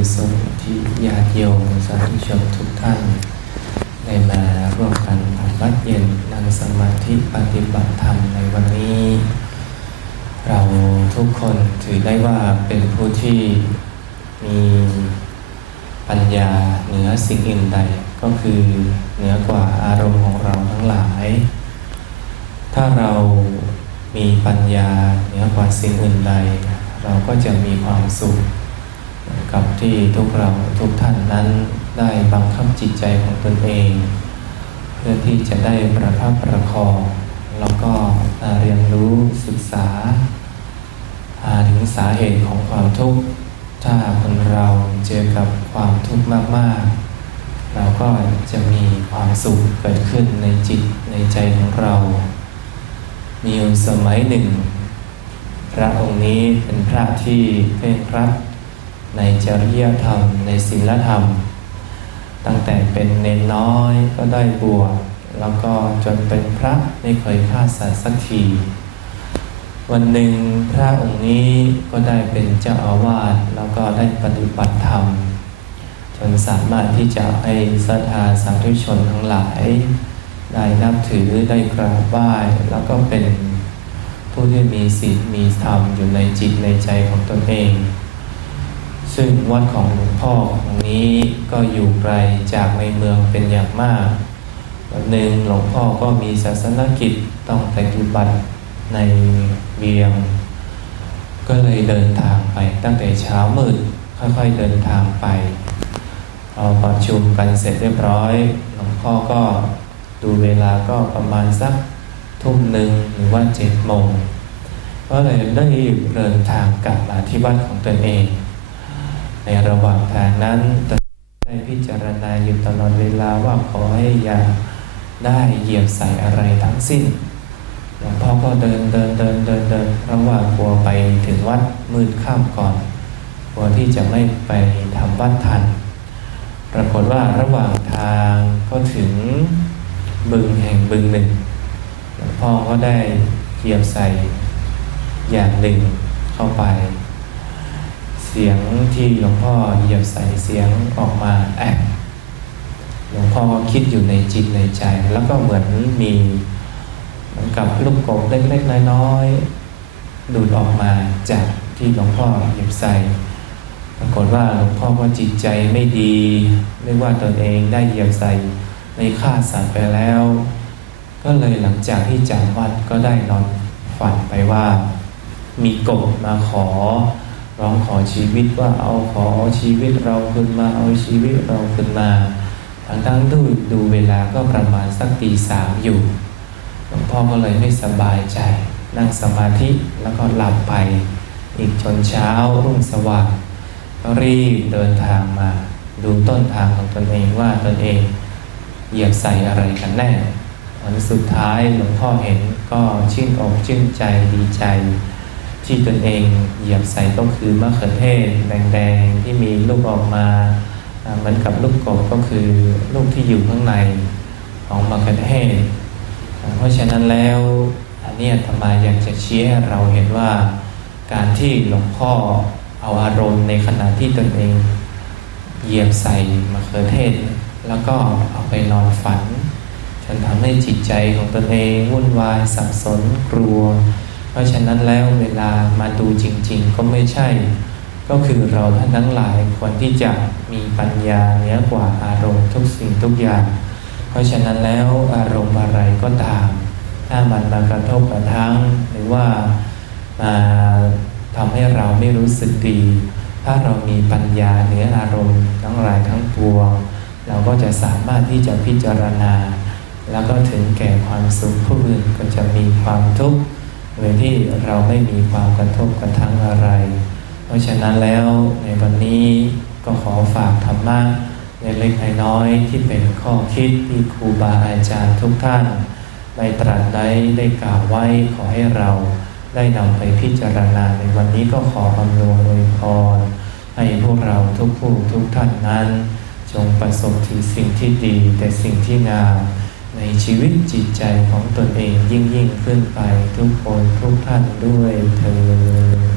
กุศลที่ญาติโยมสาธุชนทุกท่านได้มาร่วมกันผ่านวัดเย็นนั่งสมาธิปฏิบัติธรรมในวันนี้ เราทุกคนถือได้ว่าเป็นผู้ที่มีปัญญาเหนือสิ่งอื่นใด ก็คือเหนือกว่าอารมณ์ของเราทั้งหลาย ถ้าเรามีปัญญาเหนือกว่าสิ่งอื่นใด เราก็จะมีความสุข กับที่ทุกเราทุกท่านนั้นได้บังคับจิตใจของตนเอง เพื่อที่จะได้ประคับประคองแล้วก็เรียนรู้ศึกษาหาถึงสาเหตุของความทุกข์ถ้าคนเราเจอกับความทุกข์มากๆ เราก็จะมีความสุขเกิดขึ้นในจิตในใจของเรา มีอยู่สมัยหนึ่ง พระองค์นี้เป็นพระที่เคร่งครัด ในจริยธรรม ในศีลธรรม ตั้งแต่เป็นเนนน้อยก็ได้บวชแล้วก็จนเป็นพระไม่เคยฆ่าสัตว์สักที วันหนึ่งพระองค์นี้ก็ได้เป็นเจ้าอาวาสแล้วก็ได้ปฏิบัติธรรม จนสามารถที่จะให้ศรัทธาสาธุชนทั้งหลาย ได้นับถือได้กราบไหว้แล้วก็เป็นผู้ที่มีศีลมีธรรมอยู่ในจิตในใจของตนเอง ซึ่งวัดของหลวงพ่อของนี้ก็อยู่ไกลจากในเมืองเป็นอย่างมากวันหนึ่งหลวงพ่อก็มีศาสนกิจต้องปฏิบัติในเวียง ก็เลยเดินทางไปตั้งแต่เช้ามืดค่อยๆเดินทางไปพอประชุมกันเสร็จเรียบร้อยหลวงพ่อก็ดูเวลาก็ประมาณสักทุ่มหนึ่งหรือว่าเจ็ดโมงก็เลยได้เดินทางกลับมาที่วัดของตนเอง ในระหว่างทางนั้นได้พิจารณาอยู่ตลอดเวลาว่าขอให้อย่าได้เหยียบใส่อะไรทั้งสิ้นหลวงพ่อก็เดินเดินเดินเดินเดินเพราะว่ากลัวไปถึงวัดมืดข้ามก่อนกลัวที่จะไม่ไปทำวัดทัน ปรากฏว่าระหว่างทางก็ถึงบึงแห่งบึงหนึ่งหลวงพ่อก็ได้เหยียบใส่อย่างหนึ่งเข้าไป เสียงที่หลวงพ่อเหยียบใส่เสียงออกมาแอบหลวงพ่อก็คิดอยู่ในจิตในใจ แล้วก็เหมือนมีเหมือนกับลูกกบเล็กๆน้อยๆดูดออกมาจากที่หลวงพ่อเหยียบใส่ปรากฏว่าหลวงพ่อก็จิตใจไม่ดีเรียกว่าตนเองได้เหยียบใส่ในฆ่าสัตว์ไปแล้ว ก็เลยหลังจากที่จำวัดก็ได้นอนฝันไปว่า มีกบมาขอ ร้องขอชีวิตว่าเอาขอชีวิตเราขึ้นมาเอาชีวิตเราขึ้นมาทั้งทั้งดูดูเวลาก็ประมาณสักตีสามอยู่หลวงพ่อก็เลยไม่สบายใจ นั่งสมาธิแล้วก็หลับไป อีกจนเช้ารุ่งสว่างก็รีบเดินทางมา ดูต้นทางของตนเองว่าตนเองเหยียบใส่อะไรกันแน่วันสุดท้ายหลวงพ่อเห็นก็ชื่นอกชื่นใจดีใจ ที่ตนเองเหยียบใส่ก็คือมะเขือเทศแดงๆที่มีลูกออกมาเหมือนกับลูกกบก็คือลูกที่อยู่ข้างในของมะเขือเทศเพราะฉะนั้นแล้วอันนี้ธรรมาอยากจะชี้ให้เราเห็นว่าการที่หลวงพ่อเอาอารมณ์ในขณะที่ตนเองเหยียบใส่มะเขือเทศ แล้วก็เอาไปนอนฝันจนทำให้จิตใจของตนเองวุ่นวายสับสนกลัว ราะฉะนั้นแล้วเวลามาดูจริง ๆ ก็ไม่ใช่ ก็คือเราท่านทั้งหลายควรที่จะมีปัญญาเหนือกว่าอารมณ์ทุกสิ่งทุกอย่าง เพราะฉะนั้นแล้วอารมณ์อะไรก็ตาม ถ้ามันมากระทบกระทั่งหรือว่ามาทำให้เราไม่รู้สึกดี ถ้าเรามีปัญญาเหนืออารมณ์ทั้งหลายทั้งปวง เราก็จะสามารถที่จะพิจารณา แล้วก็ถึงแก่ความสุขผู้อื่นก็จะมีความทุกข์ โดยที่เราไม่มีความกระทบกระทั่งอะไร เพราะฉะนั้นแล้วในวันนี้ก็ขอฝากธรรมะในเล็กน้อยที่เป็นข้อคิดที่ครูบาอาจารย์ทุกท่านได้ตรัสได้ได้กล่าวไว้ขอให้เราได้นำไปพิจารณาในวันนี้ก็ขออำนวยอวยพรให้พวกเราทุกผู้ทุกท่านนั้น จงประสบที่สิ่งที่ดีแต่สิ่งที่งาม ในชีวิตจิตใจของตนเองยิ่งยิ่งขึ้นไปทุกคนทุกท่านด้วยเธอ